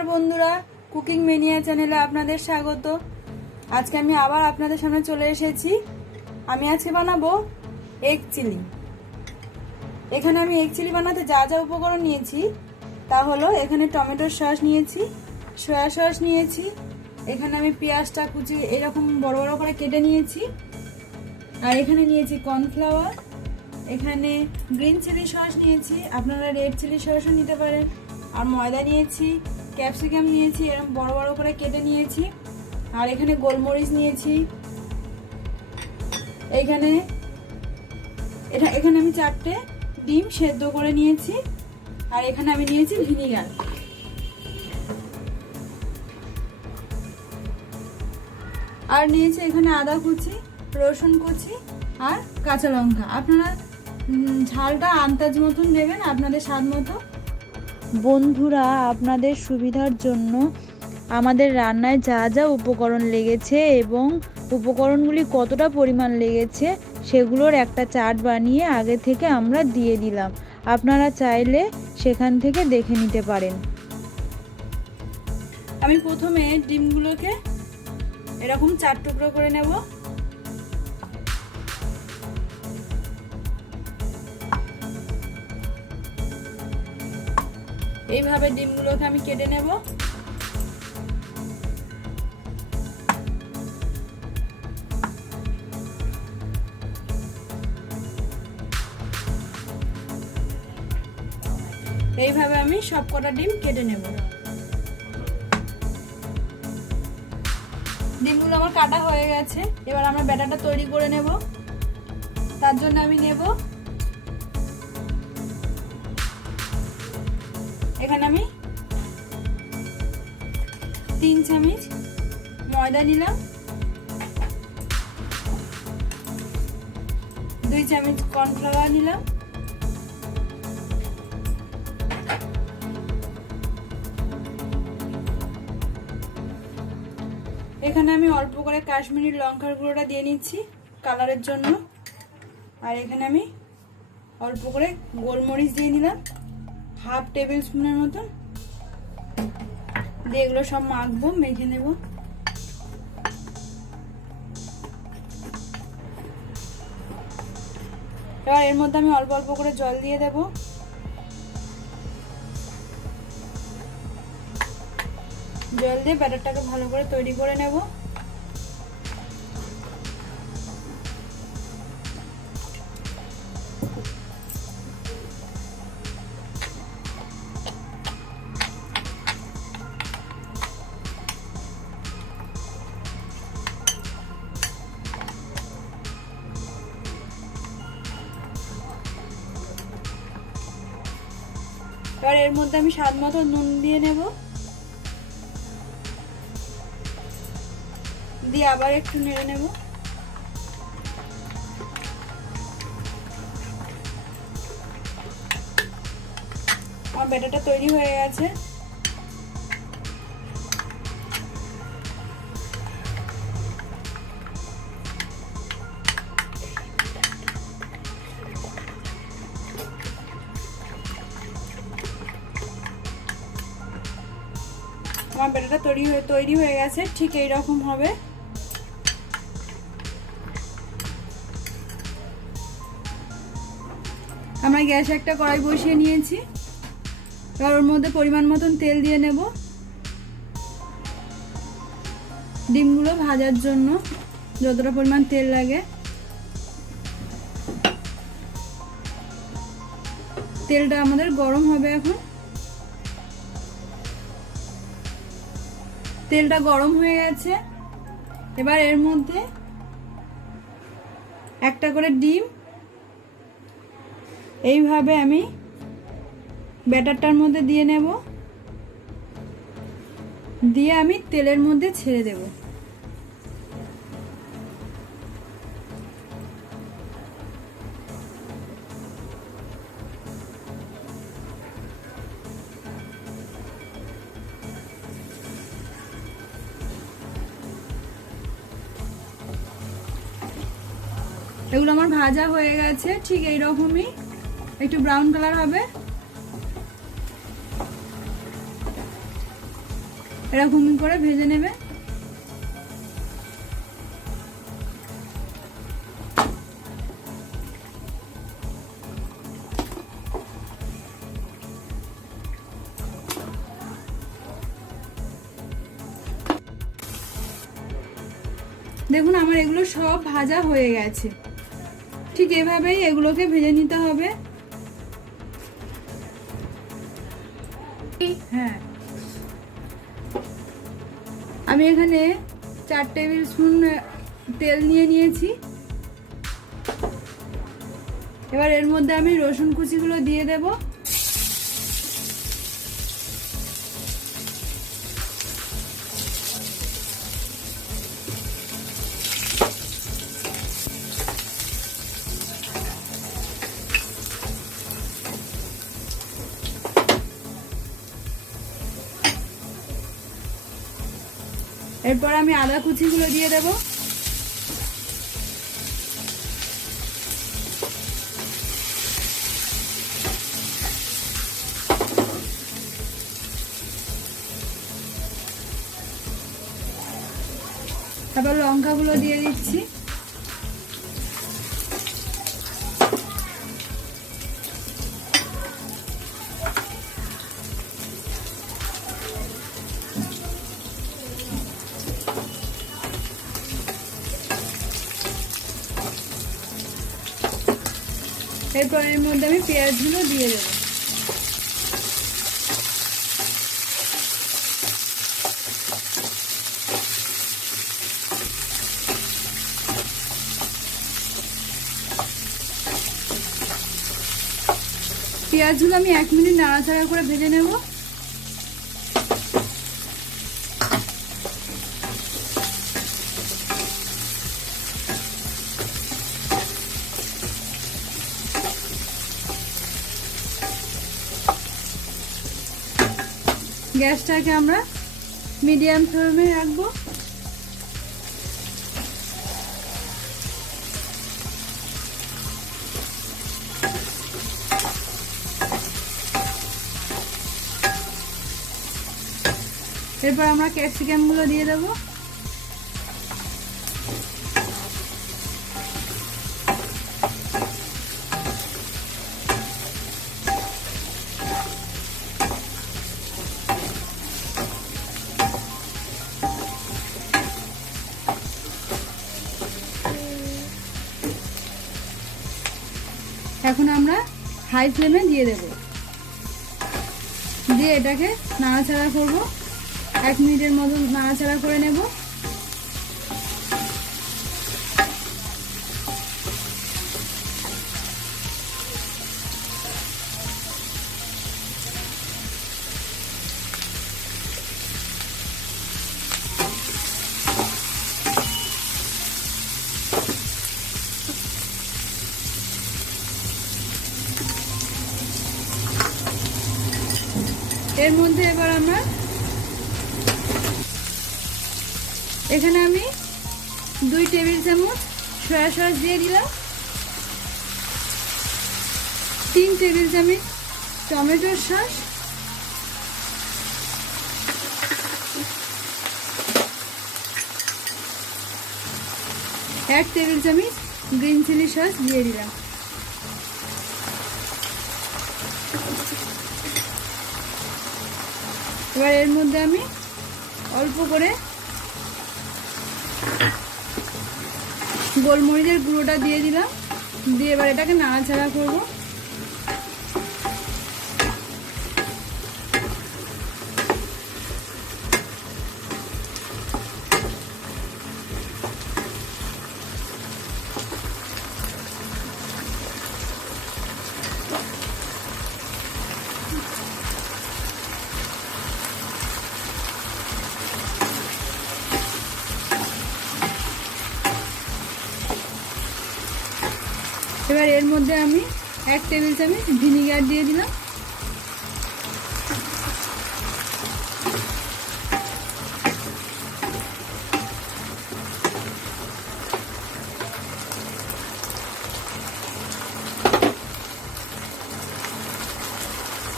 নমস্কার বন্ধুরা, cooking mania চ্যানেলে আপনাদের স্বাগত। আজকে আমি আবার আপনাদের সামনে চলে এসেছি। আমি আজকে বানাবো এগ চিলি। এখানে আমি এগ চিলি বানাতে যা যা উপকরণ নিয়েছি তা হলো, এখানে টমেটোর সস নিয়েছি, সয়া সস নিয়েছি, এখানে আমি পেঁয়াজটা কুচি এরকম বড় বড় করে কেটে নিয়েছি, আর এখানে নিয়েছি কর্নফ্লাওয়ার, এখানে গ্রিন চিলি সস নিয়েছি, আপনারা রেড চিলি সসও নিতে পারেন, আর ময়দা নিয়েছি, ক্যাপসিকাম নিয়েছি এরকম বড় বড় করে কেটে নিয়েছি, আর এখানে গোলমরিচ নিয়েছি, এখানে আমি 4টে ডিম সেদ্ধ করে নিয়েছি, আর এখানে আমি নিয়েছি ভিনিগার। আর নিয়েছি এখানে আদা কুচি, রসুন কুচি আর কাঁচা লঙ্কা। আপনারা ঝালটা আন্দাজ মতন দেবেন, আপনাদের স্বাদ মতো। বন্ধুরা, আপনাদের সুবিধার জন্য আমাদের রান্নায় যা যা উপকরণ লেগেছে এবং উপকরণগুলি কতটা পরিমাণ লেগেছে সেগুলোর একটা চার্ট বানিয়ে আগে থেকে আমরা দিয়ে দিলাম। আপনারা চাইলে সেখান থেকে দেখে নিতে পারেন। আমি প্রথমে ডিমগুলোকে এরকম 4 টুকরো করে নেব। এইভাবে ডিমগুলোকে আমি কেটে নেব। এইভাবে আমি সবকটা ডিম কেটে নেব। ডিমগুলো আমার কাটা হয়ে গেছে। এবার আমরা ব্যাটারটা তৈরি করে নেব। তার জন্য আমি নেব, এখানে আমি 3 চামচ ময়দা নিলাম, 2 চামচ কর্নফ্লাওয়ার নিলাম, এখানে আমি অল্প করে কাশ্মীরি লঙ্কার গুঁড়োটা দিয়ে নিচ্ছি কালারের জন্য, আর এখানে আমি অল্প করে গোলমরিচ দিয়ে নিলাম, 1/2 টেবিল স্পুনের মতন দিয়ে এগুলো সব মাখবো, মেখে নেব। এবার এর মধ্যে আমি অল্প অল্প করে জল দিয়ে দেব। জল দিয়ে ব্যাটারটাকে ভালো করে তৈরি করে নেব। এবার এর মধ্যে আমি স্বাদ মতো নুন দিয়ে নেব, দিয়ে আবার একটু নেড়ে নেব। আমার ব্যাটারটা তৈরি হয়ে গেছে। আমার ব্যাটারটা তৈরি হয়ে গেছে, ঠিক এইরকম হবে। আমরা গ্যাসে একটা কড়াই বসিয়ে নিয়েছি। এবার ওর মধ্যে পরিমাণ মতন তেল দিয়ে নেব ডিমগুলো ভাজার জন্য, যতটা পরিমাণ তেল লাগে। তেলটা আমাদের গরম হবে এখন। তেলটা গরম হয়ে গেছে। এবার এর মধ্যে একটা করে ডিম এইভাবে আমি ব্যাটারটার মধ্যে দিয়ে নেব, দিয়ে আমি তেলের মধ্যে ছেড়ে দেব। এগুলো আমার ভাজা হয়ে গেছে, ঠিক এইরকমই একটু ব্রাউন কালার হবে। এরকম করে ভেজে নেবে। দেখুন আমার এগুলো সব ভাজা হয়ে গেছে। ঠিক এভাবেই এগুলোকে ভেজে নিতে হবে। হ্যাঁ, আমি এখানে 4 টেবিল স্পুন তেল নিয়ে নিয়েছি। এবার এর মধ্যে আমি রসুন কুচিগুলো দিয়ে দেব। এরপর আমি আদা কুচিগুলো দিয়ে দেব। তারপর লঙ্কাগুলো দিয়ে দিচ্ছি। এরপর এর মধ্যে আমি পেঁয়াজগুলো দিয়ে দেব। পেঁয়াজগুলো আমি 1 মিনিট নাড়াচাড়া করে ভেজে নেব। গ্যাসটাকে আমরা মিডিয়াম ফ্লেমে রাখবো। এরপর আমরা ক্যাপসিকাম গুলো দিয়ে দেবো। এখন আমরা হাই ফ্লেমে দিয়ে দেব, দিয়ে এটাকে নাড়াচাড়া করব। 1 মিনিটের মতো নাড়াচাড়া করে নেব। এর মধ্যে এবার আমরা এখানে আমি 2 টেবিল চামচ সয়া সস দিয়ে দিলাম, 3 টেবিল চামচ টমেটোর সস, 1 টেবিল চামচ গ্রিন চিলি সস দিয়ে দিলাম। এবার এর মধ্যে আমি অল্প করে গোলমরিচের গুঁড়োটা দিয়ে দিলাম, দিয়ে এবার এটাকে নাড়াচাড়া করব। এবার এর মধ্যে আমি 1 টেবিল চামচ ভিনিগার দিয়ে দিলাম।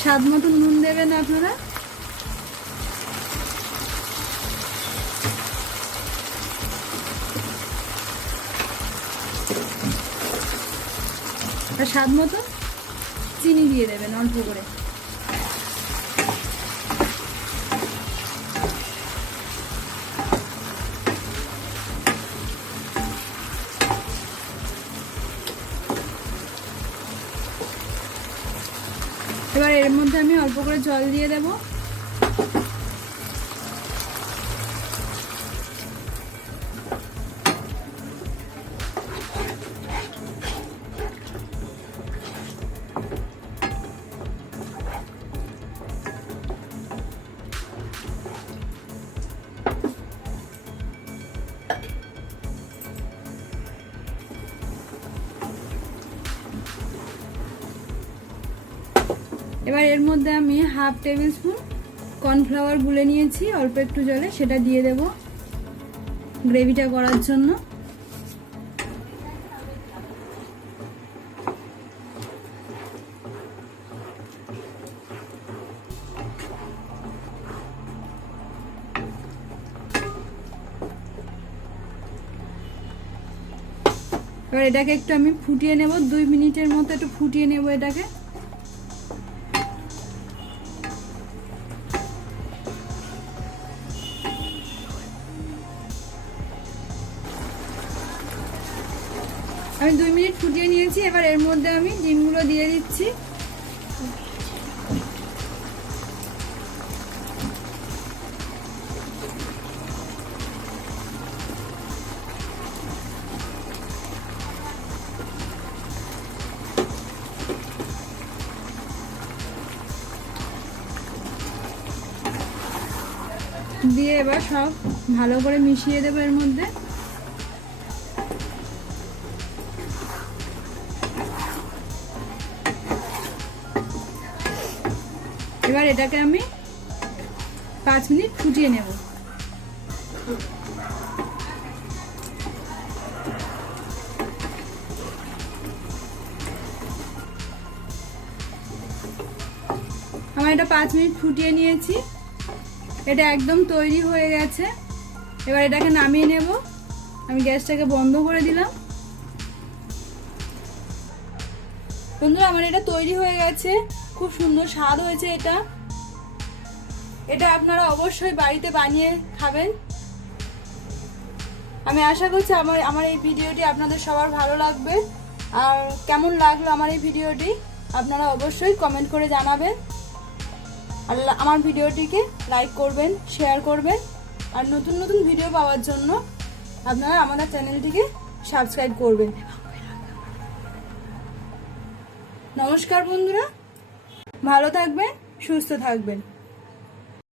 স্বাদ মতো নুন দেবেন আপনারা। আর স্বাদ মতো চিনি দিয়ে দেবেন অল্প করে। এবার এর মধ্যে আমি অল্প করে জল দিয়ে দেব। এবার এর মধ্যে আমি হাফ টেবিল স্পুন কর্নফ্লাওয়ার গুলে নিয়েছি অল্প একটু জলে, সেটা দিয়ে দেব গ্রেভিটা করার জন্য। এবার এটাকে একটু আমি ফুটিয়ে নেব, 2 মিনিটের মতো একটু ফুটিয়ে নেব এটাকে। আমি 2 মিনিট ফুটিয়ে নিয়েছি। এবার এর মধ্যে আমি ডিমগুলো দিয়ে দিচ্ছি। দিয়ে এবার সব ভালো করে মিশিয়ে দেবো এর মধ্যে। এবার এটাকে আমি 5 মিনিট ফুটিয়ে নেব। আমার এটা 5 মিনিট ফুটিয়ে নিয়েছি, এটা একদম তৈরি হয়ে গেছে। এবার এটাকে নামিয়ে নেব। আমি গ্যাসটাকে বন্ধ করে দিলাম। বন্ধুরা, আমার এটা তৈরি হয়ে গেছে, খুব সুন্দর স্বাদ হয়েছে এটা। এটা আপনারা অবশ্যই বাড়িতে বানিয়ে খাবেন। আমি আশা করছি আমার এই ভিডিওটি আপনাদের সবার ভালো লাগবে। আর কেমন লাগলো আমার এই ভিডিওটি আপনারা অবশ্যই কমেন্ট করে জানাবেন। আর আমার ভিডিওটিকে লাইক করবেন, শেয়ার করবেন। আর নতুন নতুন ভিডিও পাওয়ার জন্য আপনারা আমাদের চ্যানেলটিকে সাবস্ক্রাইব করবেন। নমস্কার বন্ধুরা, ভালো থাকবেন, সুস্থ থাকবেন।